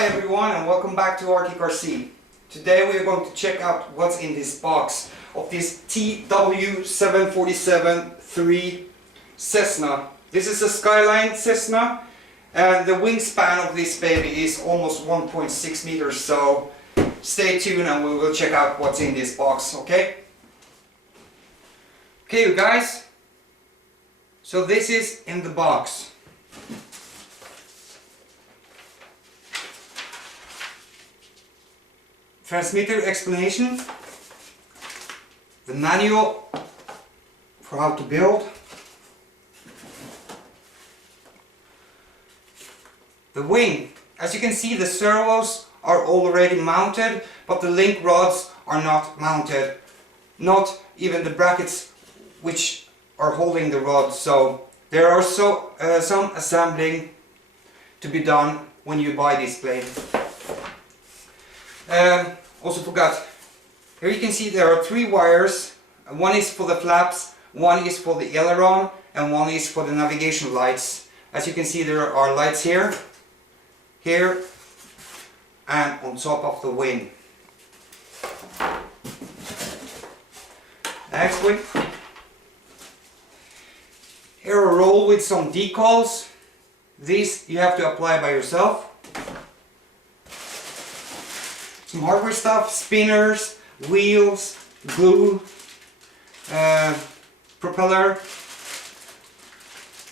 Hi everyone and welcome back to RTC. Today we are going to check out what's in this box of this TW747-3 Cessna. This is a Skyline Cessna and the wingspan of this baby is almost 1.6 meters, so stay tuned and we will check out what's in this box, okay? Okay you guys, so this is in the box. Transmitter explanation, the manual for how to build, the wing. As you can see, the servos are already mounted, but the link rods are not mounted, not even the brackets which are holding the rods, so there are some assembling to be done when you buy this plane. Also forgot, here you can see there are 3 wires. One is for the flaps, one is for the aileron, and one is for the navigation lights. As you can see, there are lights here, here, and on top of the wing. Next wing. Here a roll with some decals. These you have to apply by yourself. Some hardware stuff, spinners, wheels, glue, propeller,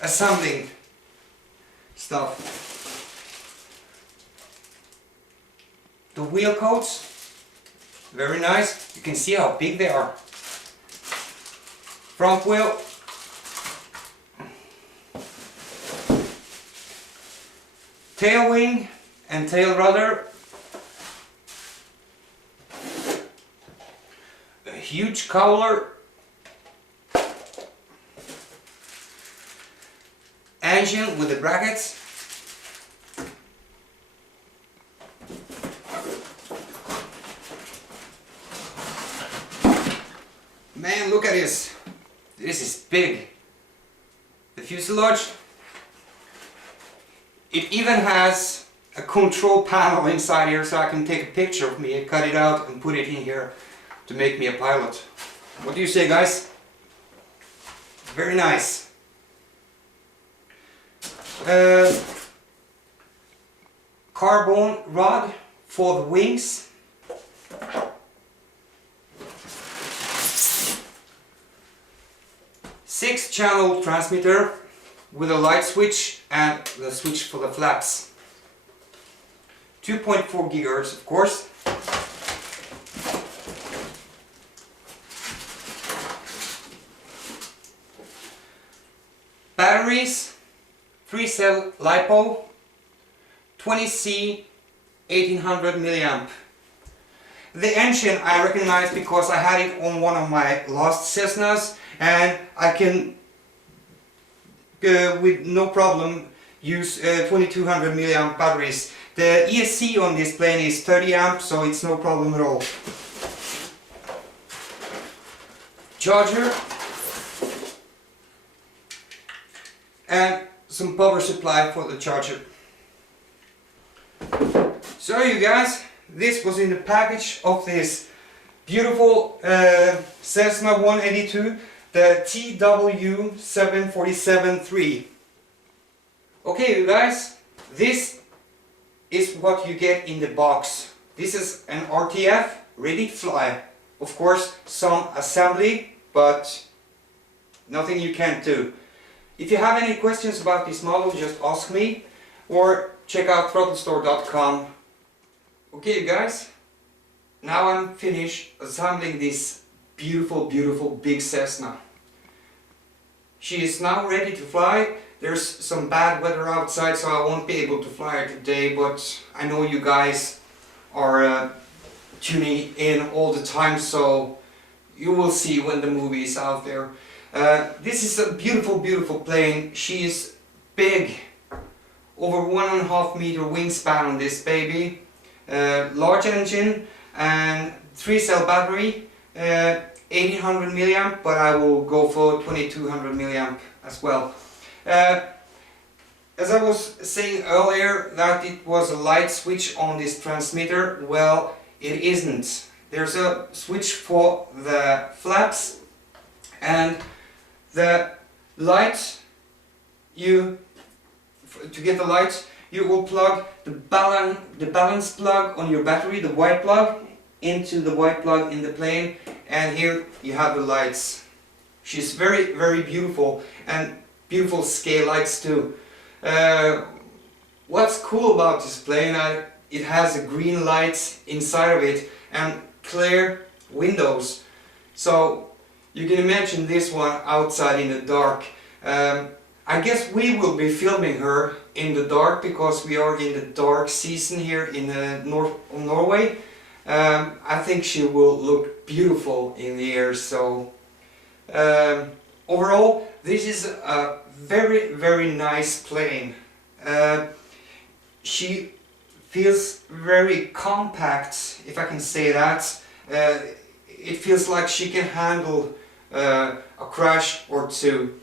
assembling stuff. The wheel coats, very nice. You can see how big they are. Front wheel. Tail wing and tail rudder. Huge cowler, engine with the brackets, man, look at this, this is big. The fuselage, it even has a control panel inside here, so I can take a picture of me and cut it out and put it in here to make me a pilot. What do you say, guys? Very nice. Carbon rod for the wings. Six-channel transmitter with a light switch and the switch for the flaps. 2.4 gigahertz, of course. Batteries, 3-cell LiPo, 20C, 1800 milliamp. The engine I recognize because I had it on one of my last Cessnas, and I can with no problem use 2200 milliamp batteries. The ESC on this plane is 30 amp, so it's no problem at all. Charger. And some power supply for the charger. So you guys, this was in the package of this beautiful Cessna 182, the TW747-3. Okay you guys, this is what you get in the box. This is an RTF ready to fly. Of course some assembly, but nothing you can't do. If you have any questions about this model, just ask me or check out throttlestore.com. Okay guys, now I'm finished assembling this beautiful big Cessna. She is now ready to fly. There's some bad weather outside, so I won't be able to fly her today, but I know you guys are tuning in all the time, so you will see when the movie is out there. This is a beautiful plane. She is big, over 1.5 meter wingspan on this baby, large engine and 3-cell battery, 1800 milliamp, but I will go for 2200 milliamp as well. as I was saying earlier that it was a light switch on this transmitter, well, it isn't. There's a switch for the flaps, and the light, to get the light, you will plug the balance plug on your battery, the white plug, into the white plug in the plane, and here you have the lights. She's very, very beautiful, and beautiful scale lights too. What's cool about this plane, it has a green light inside of it and clear windows, so you can imagine this one outside in the dark. I guess we will be filming her in the dark because we are in the dark season here in Norway. I think she will look beautiful in the air. So overall, this is a very, very nice plane. She feels very compact, if I can say that. It feels like she can handle a crash or two.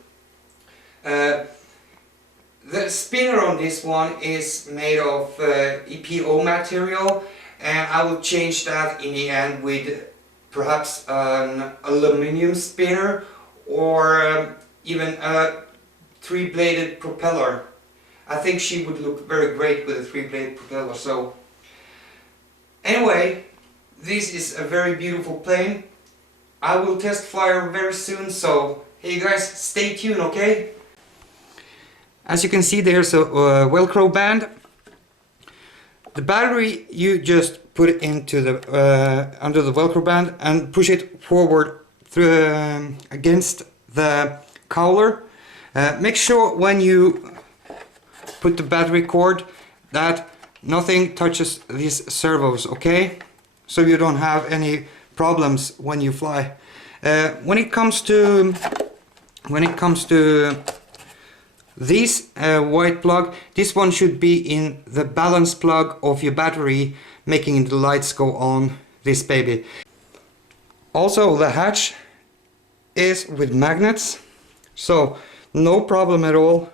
The spinner on this one is made of EPO material, and I will change that in the end with perhaps an aluminum spinner or even a three-bladed propeller. I think she would look very great with a three-bladed propeller. So anyway, this is a very beautiful plane. I will test fly her very soon, so hey guys, stay tuned, okay? As you can see, there's a Velcro band. The battery, you just put it into the under the Velcro band and push it forward through against the cowler. Make sure when you put the battery cord that nothing touches these servos, okay? So you don't have any problems when you fly. When it comes to this white plug, this one should be in the balance plug of your battery, making the lights go on this baby. Also, the hatch is with magnets, so no problem at all.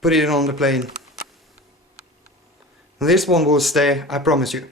Put it on the plane. This one will stay, I promise you.